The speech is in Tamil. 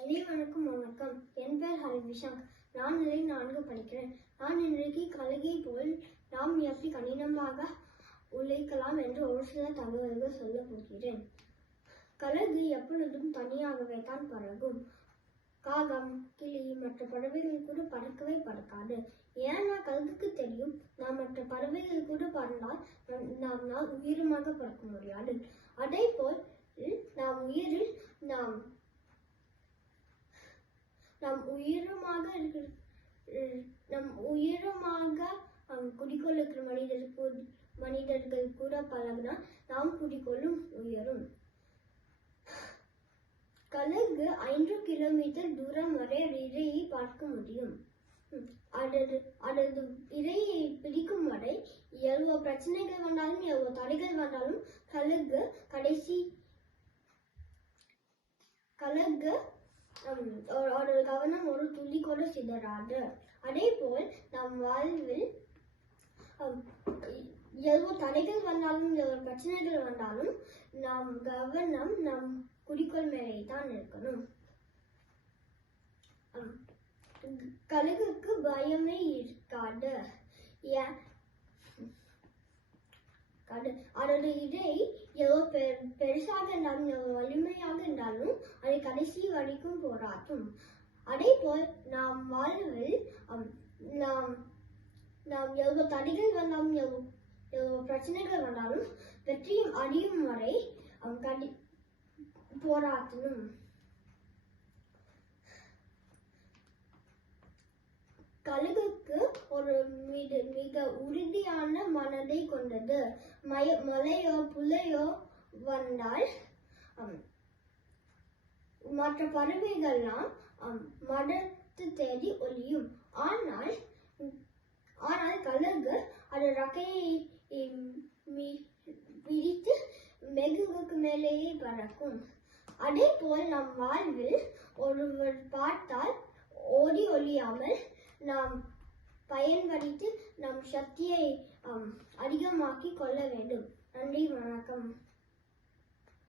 வணக்கம். என் பெயர் ஹரிவிஷாங். நான் நிலை 4 படிக்கிறேன். நான் இன்றைக்கு கழுகை போல் நாம் எப்படி கடினமாக உழைக்கலாம் என்று ஒரு சில தகவல்கள் சொல்ல போகிறேன். கழுகு எப்பொழுதும் தனியாகவே தான் பறக்கும். காகம், கிளி மற்ற பறவைகள் கூட பறக்கவே பறக்காது. ஏன்னா கழுகுக்கு தெரியும், நாம் மற்ற பறவைகள் கூட பறந்தால் நம்மால் உயரமாக பறக்க முடியாது. அதே போல் நம் உயரமாக குடிக்கொள் இருக்கிற மனிதர்கள் கூட பழகினால் நாம் குடிக்கொள்ளும் உயரும். கழுகு 5 கிலோமீட்டர் தூரம் வரை இரையை பார்க்க முடியும். அதது இரையை பிடிக்கும் வரை எவ்வளவு பிரச்சனைகள் வந்தாலும் எவ்வளவு தடைகள் வந்தாலும் கழுகு கவனம் ஒரு துளி கூட சிதறாது. அதே போல் நம் வாழ்வில் எவ்வளவு தடைகள் வந்தாலும் எவ்வளவு பிரச்சனைகள் வந்தாலும் நம் கவனம் நம் குறிக்கோள் மேலே தான் இருக்கணும். கழுகுக்கு பயமே இருக்காது. அதோட இடை எவ்வளவு பெருசாக இருந்தாலும் எவ்வளவு வலிமையாக இருந்தாலும் அதை கடைசி வரைக்கும் போராட்டும். அதே போல் நாம் வாழ்வில் நாம் எவ்வளவு தடைகள் வந்தாலும் எவ்வளவு பிரச்சனைகள் வந்தாலும் வெற்றியும் அடையும் வரை போராட்டணும். கழுகுக்கு ஒரு மிக உறுதியான மனதை கொண்டது. மழையோ புயலோ வந்தால் மற்ற பறவைகள்லாம் மரத்தை தேடி ஒளியும். ஆனால் கழுகு அது ரக்கையை விரித்து வெகுவுக்கு மேலேயே பறக்கும். அதே போல் நம் வாழ்வில் ஒருவர் பார்த்தால் ஓடி ஒளியாமல் நாம் பயன்படுத்தி நம் சக்தியை அதிகமாக்கிக் கொள்ள வேண்டும். நன்றி, வணக்கம்.